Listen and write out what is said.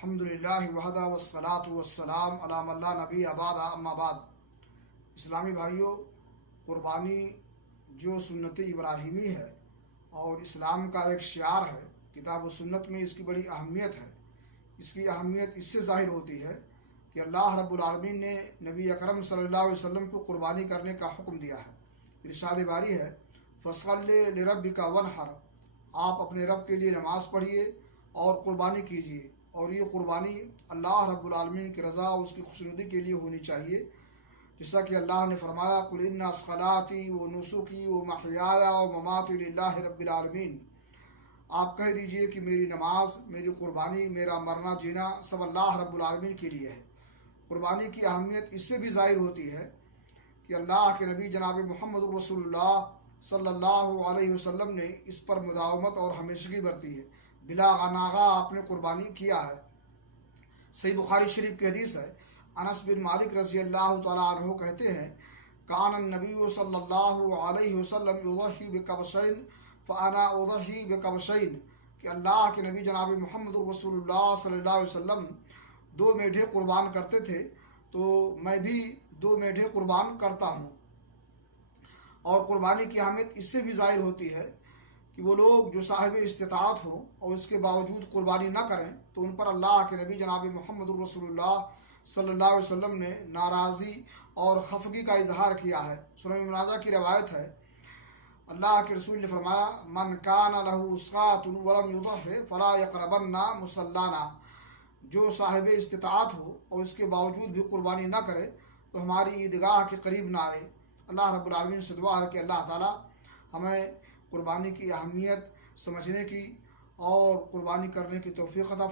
अल्हम्दुलिल्लाहि वहदा वस्सलातु वस्सलाम अला मन ला नबी अबादा अम्मा बाद। इस्लामी भाइयों, कुर्बानी जो सुन्नत इब्राहिमी है और इस्लाम का एक शियार है, किताब व सुन्नत में इसकी बड़ी अहमियत है। इसकी अहमियत इससे ज़ाहिर होती है कि अल्लाह रब्बुल आलमीन ने नबी अकरम सल्लल्लाहु अलैहि वसल्लम को कुर्बानी करने का हुक्म दिया है। इरशाद बारी है, फ़स्सल्लि लिरब्बिका वन्हर, आप अपने रब के लिए नमाज़ पढ़िए और कुर्बानी कीजिए। और ये कुर्बानी अल्लाह रब्बुल आलमीन की रज़ा और उसकी खुशनुदी के लिए होनी चाहिए। जैसा कि अल्लाह ने फरमाया, कुल इन्ना सलाती व नुसुकी व महयाया व ममाती लिल्लाहि रब्बिल आलमीन, आप कह दीजिए कि मेरी नमाज, मेरी कुर्बानी, मेरा मरना जीना सब अल्लाह रब्बुल आलमीन के लिए है। कुर्बानी की अहमियत इससे भी ज़ाहिर होती है कि अल्लाह के नबी जनाब मोहम्मद रसूलुल्लाह सल्लल्लाहु अलैहि वसल्लम ने इस पर मुदावमत और हमेशगी बरती है। बिला गनागा आपने कुर्बानी किया है। सही बुखारी शरीफ की हदीस है, अनस बिन मालिक रज़ी अल्लाह तआला अन्हु कहते हैं, कान नबी सल्लल्लाहु अलैहि वसल्लम युज़ही बिकबशैन फ़अना उज़ही बिकबशैन, कि अल्लाह के नबी जनाब मोहम्मद रसूलुल्लाह सल्लल्लाहु अलैहि वसल्लम दो मेढे कुर्बान करते थे तो मैं भी दो मेढे कुर्बान करता हूँ। और कुर्बानी की अहमियत इससे भी ज़ाहिर होती है कि वो लोग जो साहिब इस्तिताअत हों और इसके बावजूद कुर्बानी न करें तो उन पर अल्लाह के नबी जनाब मोहम्मद रसूलुल्लाह सल्लल्लाहु अलैहि वसल्लम ने नाराज़ी और खफगी का इजहार किया है। सुनन इब्न माजा की रवायत है, अल्लाह के रसूल ने फरमाया, मन कान लहू उसक़ातुन वलम युज़हि फ़ला यक़रबन्ना मुसल्लाना, जो साहिब इस्तिताअत हो और इसके बावजूद भी कुर्बानी न करे तो हमारी ईदगाह के करीब ना आए। अल्लाह रब्बुल आलमीन से दुआ है कि अल्लाह ताला हमें कुर्बानी की अहमियत समझने की और कुर्बानी करने की तौफीक अता